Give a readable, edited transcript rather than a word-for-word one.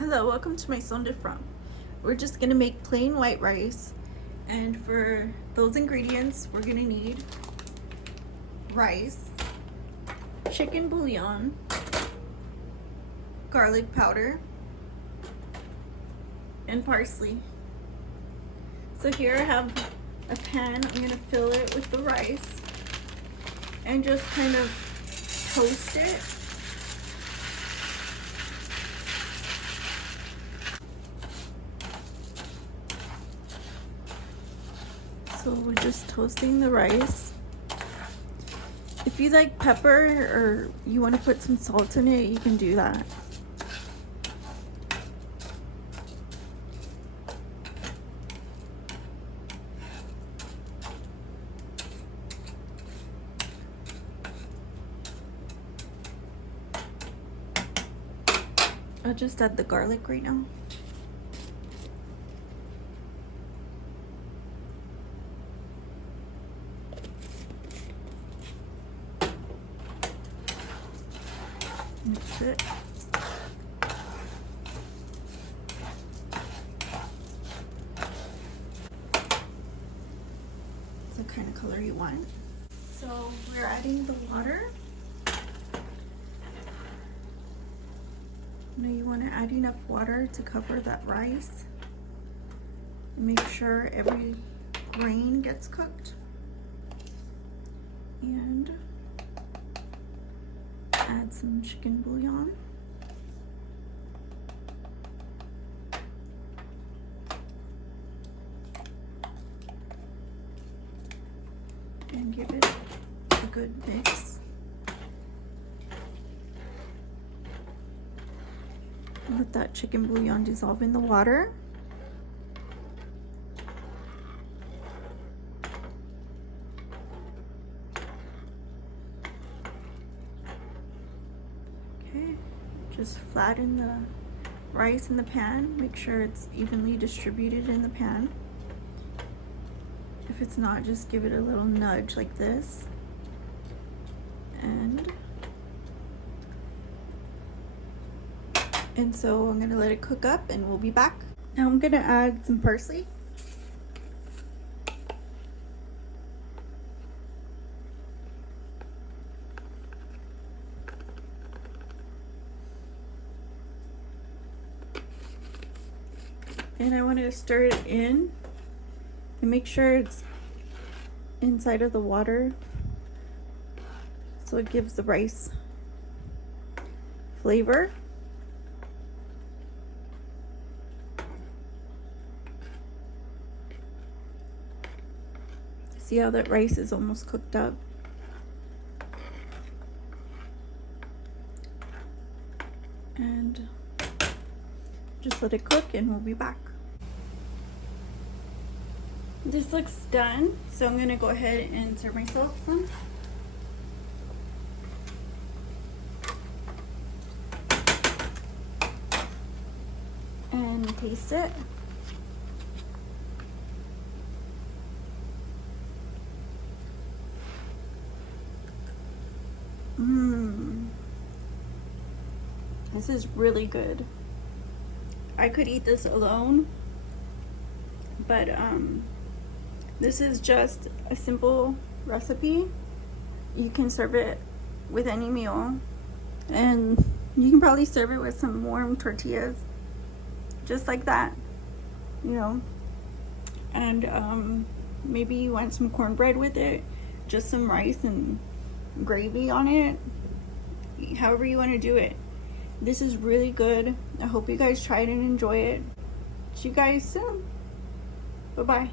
Hello, welcome to my son de front. We're just gonna make plain white rice, and for those ingredients we're gonna need rice, chicken bouillon, garlic powder, and parsley. So here I have a pan. I'm gonna fill it with the rice and just kind of toast it. So we're just toasting the rice. If you like pepper or you want to put some salt in it, you can do that. I'll just add the garlic right now. Mix it. It's the kind of color you want. So we're adding the water. Now you want to add enough water to cover that rice. And make sure every grain gets cooked. And add some chicken bouillon. And give it a good mix. Let that chicken bouillon dissolve in the water. Okay, just flatten the rice in the pan. Make sure it's evenly distributed in the pan. If it's not, just give it a little nudge like this. And so I'm gonna let it cook up and we'll be back. Now I'm gonna add some parsley. And I want to stir it in and make sure it's inside of the water so it gives the rice flavor. See how that rice is almost cooked up? And just let it cook and we'll be back. This looks done, so I'm gonna go ahead and serve myself some. And taste it. This is really good. I could eat this alone, but this is just a simple recipe. You can serve it with any meal, and you can probably serve it with some warm tortillas, just like that, you know. And maybe you want some cornbread with it, just some rice and gravy on it, however you want to do it. This is really good. I hope you guys try it and enjoy it. See you guys soon. Bye-bye.